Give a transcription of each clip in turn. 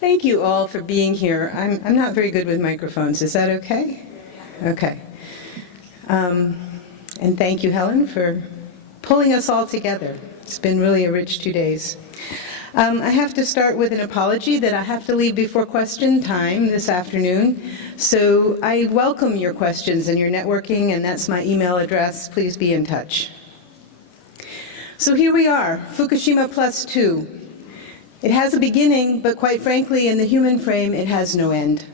Thank you all for being here. I'm not very good with microphones. Is that okay? Okay. And thank you, Helen, for pulling us all together. It's been really a rich 2 days. I have to start with an apology that I have to leave before question time this afternoon. So I welcome your questions and your networking, and that's my email address. Please be in touch. So here we are, Fukushima +2. It has a beginning, but quite frankly, in the human frame, it has no end.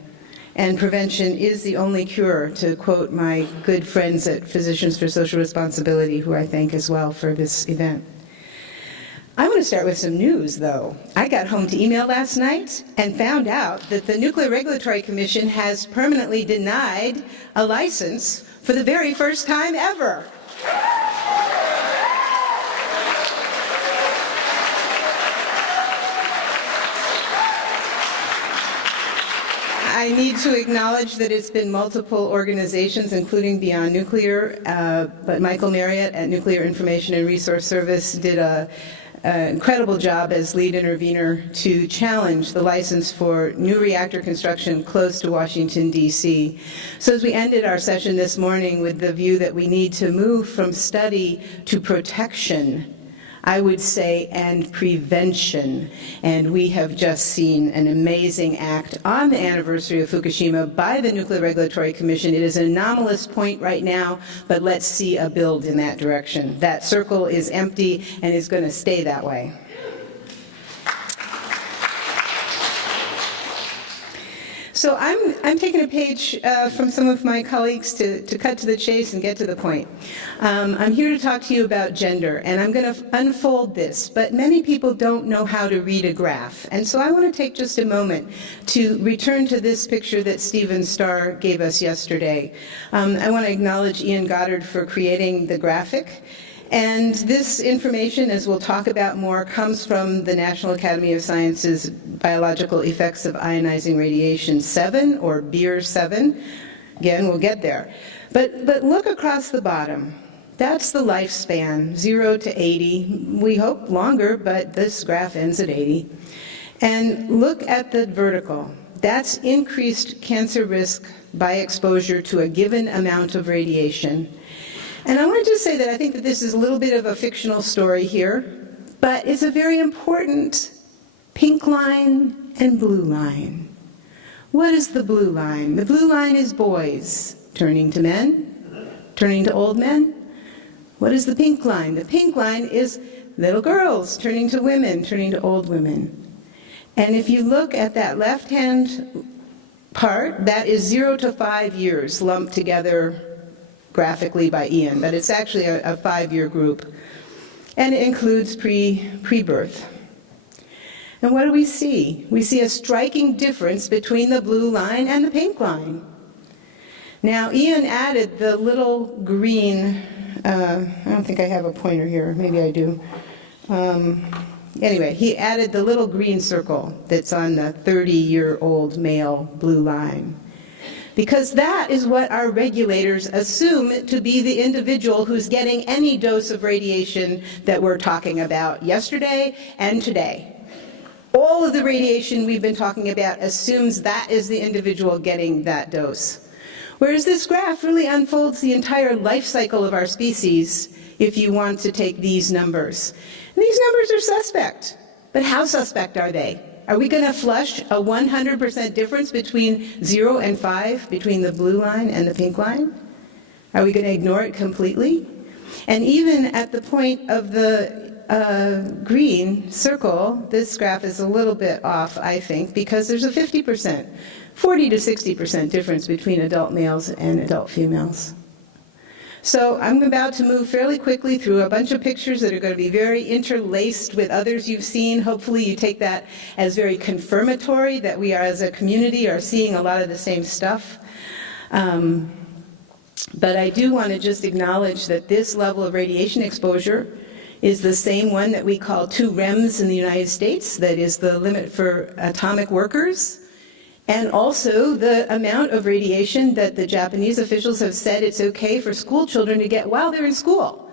And prevention is the only cure, to quote my good friends at Physicians for Social Responsibility, who I thank as well for this event. I want to start with some news, though. I got home to email last night and found out that the Nuclear Regulatory Commission has permanently denied a license for the very first time ever. I need to acknowledge that it's been multiple organizations, including Beyond Nuclear, but Michael Marriott at Nuclear Information and Resource Service did an incredible job as lead intervener to challenge the license for new reactor construction close to Washington, D.C. So as we ended our session this morning with the view that we need to move from study to protection, I would say, and prevention. And we have just seen an amazing act on the anniversary of Fukushima by the Nuclear Regulatory Commission. It is an anomalous point right now, but let's see a build in that direction. That circle is empty and is going to stay that way. So I'm taking a page from some of my colleagues to cut to the chase and get to the point. I'm here to talk to you about gender, and I'm going to unfold this, but many people don't know how to read a graph. And so I want to take just a moment to return to this picture that Stephen Starr gave us yesterday. I want to acknowledge Ian Goddard for creating the graphic. And this information, as we'll talk about more, comes from the National Academy of Sciences Biological Effects of Ionizing Radiation 7, or BEER 7. Again, we'll get there. But look across the bottom. That's the lifespan, 0 to 80. We hope longer, but this graph ends at 80. And look at the vertical. That's increased cancer risk by exposure to a given amount of radiation. And I want to just say that I think that this is a little bit of a fictional story here, but it's a very important pink line and blue line. What is the blue line? The blue line is boys turning to men, turning to old men. What is the pink line? The pink line is little girls turning to women, turning to old women. And if you look at that left-hand part, that is 0 to 5 years lumped together graphically by Ian, but it's actually a 5-year group. And it includes pre-birth. And what do we see? We see a striking difference between the blue line and the pink line. Now, Ian added the little green, I don't think I have a pointer here, maybe I do. Anyway, he added the little green circle that's on the 30-year-old male blue line. Because that is what our regulators assume to be the individual who's getting any dose of radiation that we're talking about yesterday and today. All of the radiation we've been talking about assumes that is the individual getting that dose. Whereas this graph really unfolds the entire life cycle of our species if you want to take these numbers. And these numbers are suspect. But how suspect are they? Are we going to flush a 100% difference between 0 and 5, between the blue line and the pink line? Are we going to ignore it completely? And even at the point of the green circle, this graph is a little bit off, I think, because there's a 50%, 40 to 60% difference between adult males and adult females. So I'm about to move fairly quickly through a bunch of pictures that are going to be very interlaced with others you've seen. Hopefully you take that as very confirmatory that we are, as a community, are seeing a lot of the same stuff. But I do want to just acknowledge that this level of radiation exposure is the same one that we call 2 REMs in the United States, that is the limit for atomic workers. And also the amount of radiation that the Japanese officials have said it's okay for school children to get while they're in school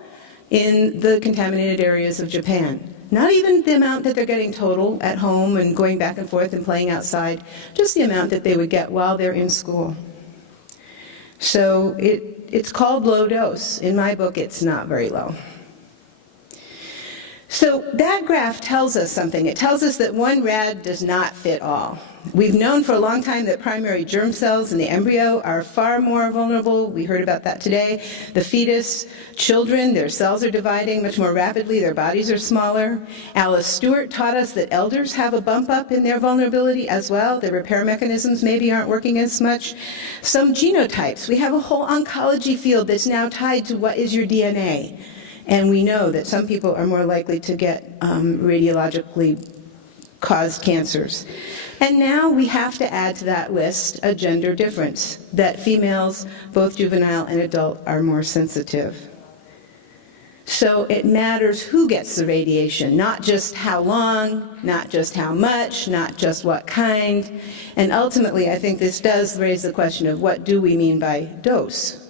in the contaminated areas of Japan. Not even the amount that they're getting total at home and going back and forth and playing outside, just the amount that they would get while they're in school. So it's called low dose. In my book, it's not very low. So that graph tells us something. It tells us that one rad does not fit all. We've known for a long time that primary germ cells in the embryo are far more vulnerable. We heard about that today. The fetus, children, their cells are dividing much more rapidly. Their bodies are smaller. Alice Stewart taught us that elders have a bump up in their vulnerability as well. Their repair mechanisms maybe aren't working as much. Some genotypes. We have a whole oncology field that's now tied to what is your DNA. And we know that some people are more likely to get radiologically caused cancers. And now we have to add to that list a gender difference, that females, both juvenile and adult, are more sensitive. So it matters who gets the radiation, not just how long, not just how much, not just what kind. And ultimately, I think this does raise the question of what do we mean by dose?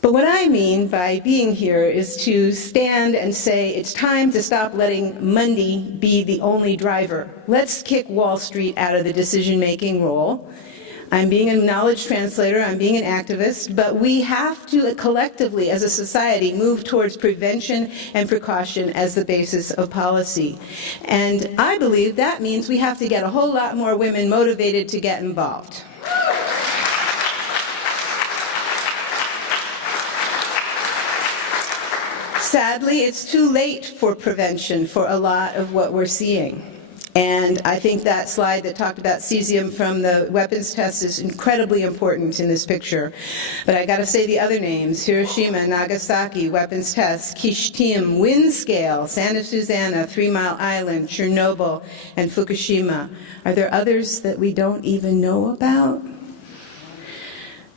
But what I mean by being here is to stand and say it's time to stop letting Monday be the only driver. Let's kick Wall Street out of the decision-making role. I'm being a knowledge translator, I'm being an activist, but we have to collectively, as a society, move towards prevention and precaution as the basis of policy. And I believe that means we have to get a whole lot more women motivated to get involved. Sadly, it's too late for prevention for a lot of what we're seeing. And I think that slide that talked about cesium from the weapons test is incredibly important in this picture. But I got to say the other names: Hiroshima, Nagasaki, weapons test, Kishtim, wind scale, Santa Susana, 3 Mile Island, Chernobyl, and Fukushima. Are there others that we don't even know about?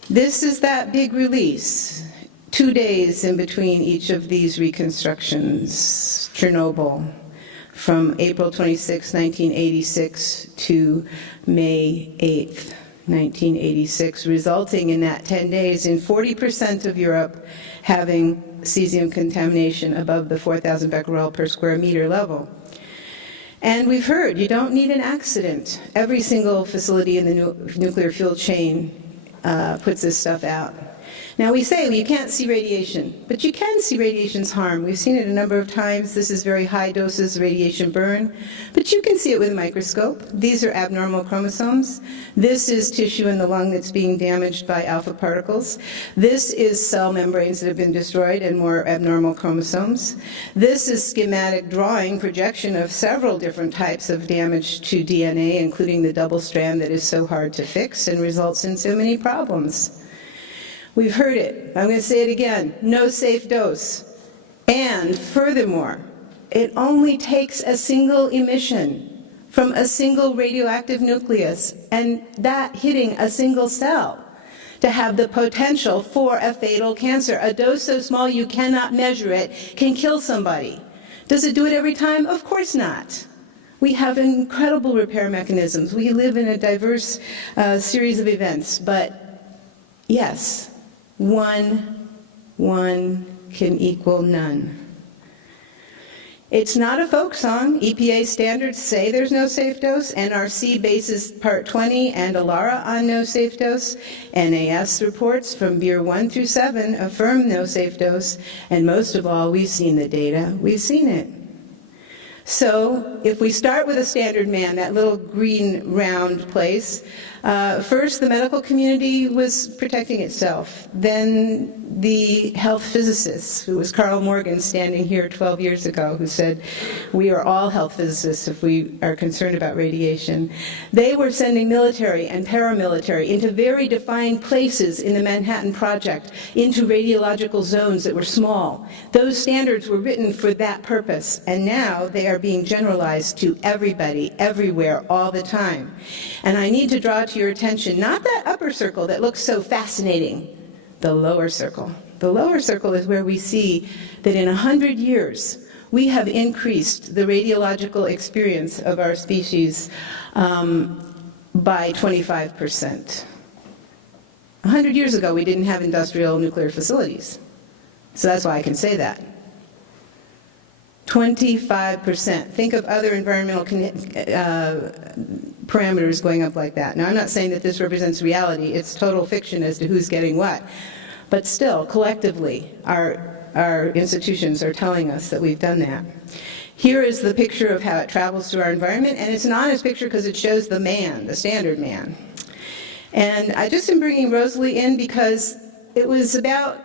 This is that big release. 2 days in between each of these reconstructions. Chernobyl, from April 26, 1986 to May 8, 1986, resulting in that 10 days in 40% of Europe having cesium contamination above the 4,000 becquerel per square meter level. And we've heard you don't need an accident. Every single facility in the nuclear fuel chain puts this stuff out. Now we say, well, you can't see radiation, but you can see radiation's harm. We've seen it a number of times. This is very high doses radiation burn, but you can see it with a microscope. These are abnormal chromosomes. This is tissue in the lung that's being damaged by alpha particles. This is cell membranes that have been destroyed and more abnormal chromosomes. This is schematic drawing, projection of several different types of damage to DNA, including the double strand that is so hard to fix and results in so many problems. We've heard it. I'm going to say it again. No safe dose. And furthermore, it only takes a single emission from a single radioactive nucleus and that hitting a single cell to have the potential for a fatal cancer. A dose so small you cannot measure it can kill somebody. Does it do it every time? Of course not. We have incredible repair mechanisms. We live in a diverse series of events, but yes, one can equal none. It's not a folk song. EPA standards say there's no safe dose. NRC bases Part 20 and ALARA on no safe dose. NAS reports from Beer 1 through 7 affirm no safe dose. And most of all, we've seen the data. We've seen it. So if we start with a standard man, that little green round place, first the medical community was protecting itself. Then the health physicists, who was Carl Morgan standing here 12 years ago, who said, we are all health physicists if we are concerned about radiation. They were sending military and paramilitary into very defined places in the Manhattan Project, into radiological zones that were small. Those standards were written for that purpose, and now they are being generalized to everybody, everywhere, all the time. And I need to draw to your attention, not that upper circle that looks so fascinating, the lower circle. The lower circle is where we see that in 100 years, we have increased the radiological experience of our species by 25%. 100 years ago, we didn't have industrial nuclear facilities. So that's why I can say that. 25%. Think of other environmental parameters going up like that. Now, I'm not saying that this represents reality. It's total fiction as to who's getting what. But still, collectively, our institutions are telling us that we've done that. Here is the picture of how it travels through our environment, and it's an honest picture because it shows the man, the standard man. And I just am bringing Rosalie in because it was about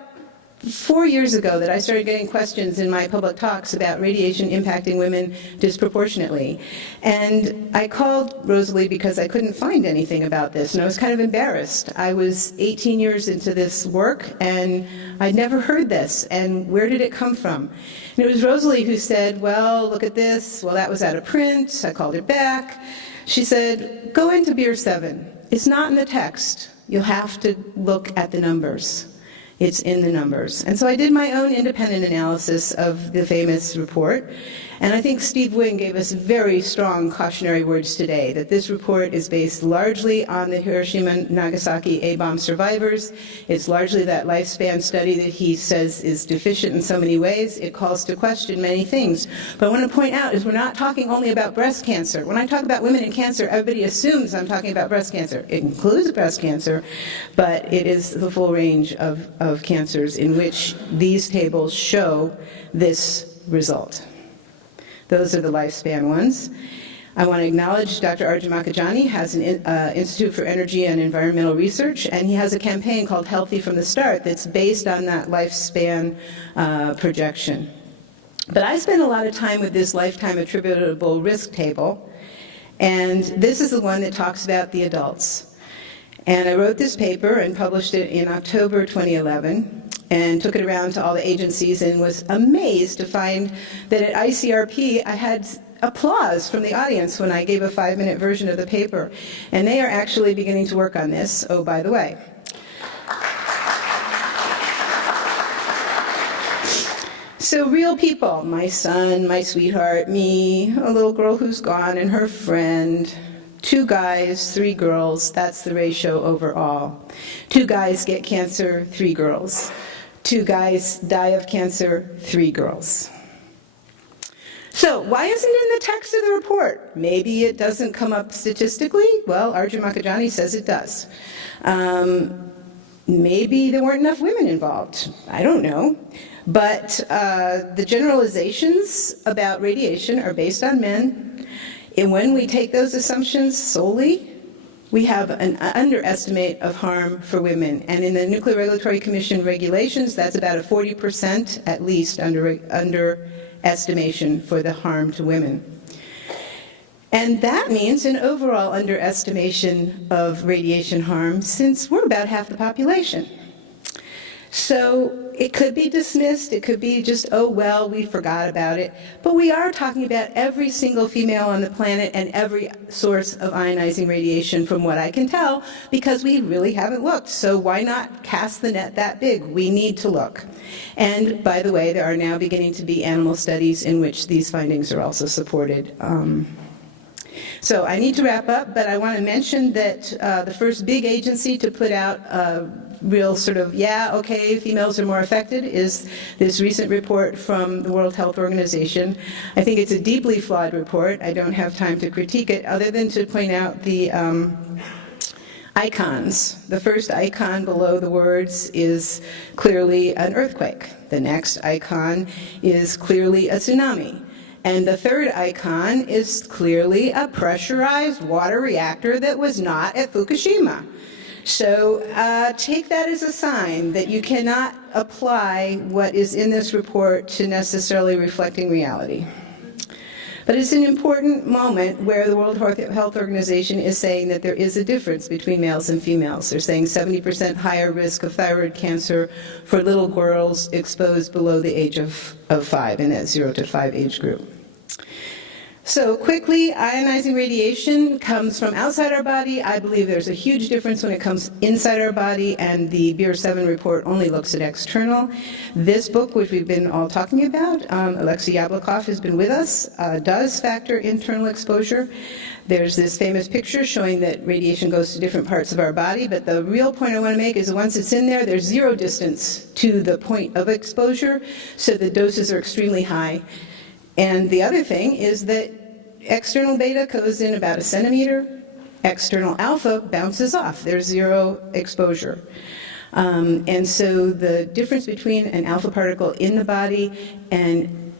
4 years ago that I started getting questions in my public talks about radiation impacting women disproportionately. And I called Rosalie because I couldn't find anything about this, and I was kind of embarrassed. I was 18 years into this work, and I'd never heard this, and where did it come from? And it was Rosalie who said, well, look at this. Well, that was out of print. I called it back. She said, go into Beer 7. It's not in the text. You'll have to look at the numbers. It's in the numbers. And so I did my own independent analysis of the famous report, and I think Steve Wing gave us very strong cautionary words today, that this report is based largely on the Hiroshima and Nagasaki A-bomb survivors. It's largely that lifespan study that he says is deficient in so many ways. It calls to question many things. But what I want to point out is we're not talking only about breast cancer. When I talk about women and cancer, everybody assumes I'm talking about breast cancer. It includes breast cancer, but it is the full range of cancers in which these tables show this result. Those are the lifespan ones. I want to acknowledge Dr. Arjun Makhijani has an Institute for Energy and Environmental Research, and he has a campaign called Healthy from the Start that's based on that lifespan projection. But I spent a lot of time with this lifetime attributable risk table, and this is the one that talks about the adults. And I wrote this paper and published it in October 2011. And took it around to all the agencies and was amazed to find that at ICRP I had applause from the audience when I gave a 5-minute version of the paper. And they are actually beginning to work on this, oh, by the way. So real people, my son, my sweetheart, me, a little girl who's gone, and her friend. 2 guys, 3 girls, that's the ratio overall. 2 guys get cancer, 3 girls. 2 guys die of cancer, 3 girls. So why isn't it in the text of the report? Maybe it doesn't come up statistically. Well, Arjun Makhijani says it does. Maybe there weren't enough women involved. I don't know. But the generalizations about radiation are based on men. And when we take those assumptions solely, we have an underestimate of harm for women. And in the Nuclear Regulatory Commission regulations, that's about a 40% at least underestimation for the harm to women. And that means an overall underestimation of radiation harm, since we're about half the population. So it could be dismissed, it could be just, oh well, we forgot about it. But we are talking about every single female on the planet and every source of ionizing radiation, from what I can tell, because we really haven't looked. So why not cast the net that big? We need to look. And by the way, there are now beginning to be animal studies in which these findings are also supported. So I need to wrap up, but I want to mention that the first big agency to put out real sort of, yeah, okay, females are more affected is this recent report from the World Health Organization. I think it's a deeply flawed report. I don't have time to critique it, other than to point out the icons. The first icon below the words is clearly an earthquake. The next icon is clearly a tsunami. And the third icon is clearly a pressurized water reactor that was not at Fukushima. So take that as a sign that you cannot apply what is in this report to necessarily reflecting reality. But it's an important moment where the World Health Organization is saying that there is a difference between males and females. They're saying 70% higher risk of thyroid cancer for little girls exposed below the age of 5, in that 0 to 5 age group. So quickly, ionizing radiation comes from outside our body. I believe there's a huge difference when it comes inside our body, and the Beer 7 report only looks at external. This book, which we've been all talking about, Alexei Yablokov has been with us, does factor internal exposure. There's this famous picture showing that radiation goes to different parts of our body, but the real point I want to make is that once it's in there, there's 0 distance to the point of exposure, so the doses are extremely high. And the other thing is that external beta goes in about 1 centimeter, external alpha bounces off. There's zero exposure. And so the difference between an alpha particle in the body and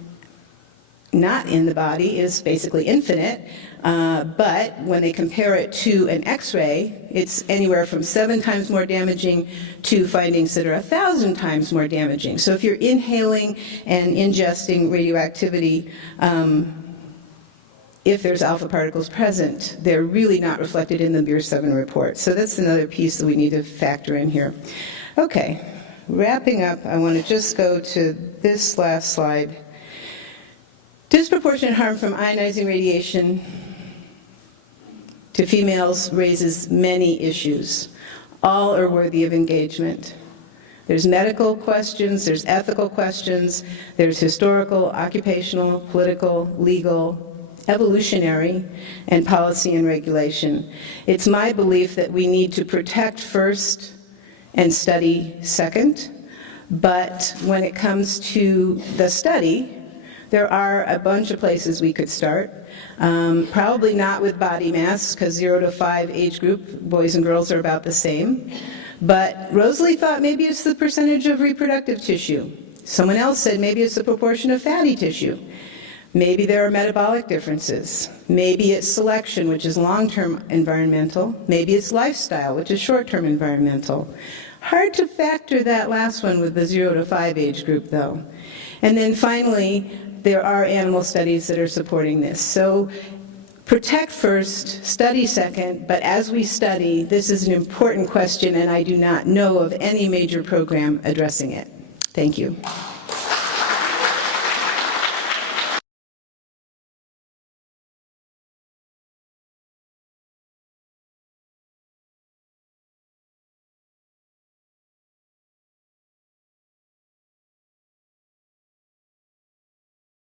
not in the body is basically infinite, but when they compare it to an X-ray, it's anywhere from 7 times more damaging to findings that are 1,000 times more damaging. So if you're inhaling and ingesting radioactivity, if there's alpha particles present, they're really not reflected in the Beer 7 report. So that's another piece that we need to factor in here. Okay, wrapping up, I want to just go to this last slide. Disproportionate harm from ionizing radiation to females raises many issues. All are worthy of engagement. There's medical questions, there's ethical questions, there's historical, occupational, political, legal, evolutionary, and policy and regulation. It's my belief that we need to protect first and study second, but when it comes to the study, there are a bunch of places we could start. Probably not with body mass, because 0 to 5 age group, boys and girls are about the same. But Rosalie thought maybe it's the percentage of reproductive tissue. Someone else said maybe it's the proportion of fatty tissue. Maybe there are metabolic differences. Maybe it's selection, which is long-term environmental. Maybe it's lifestyle, which is short-term environmental. Hard to factor that last one with the 0 to 5 age group, though. And then finally, there are animal studies that are supporting this. So protect first, study second, but as we study, this is an important question, and I do not know of any major program addressing it. Thank you.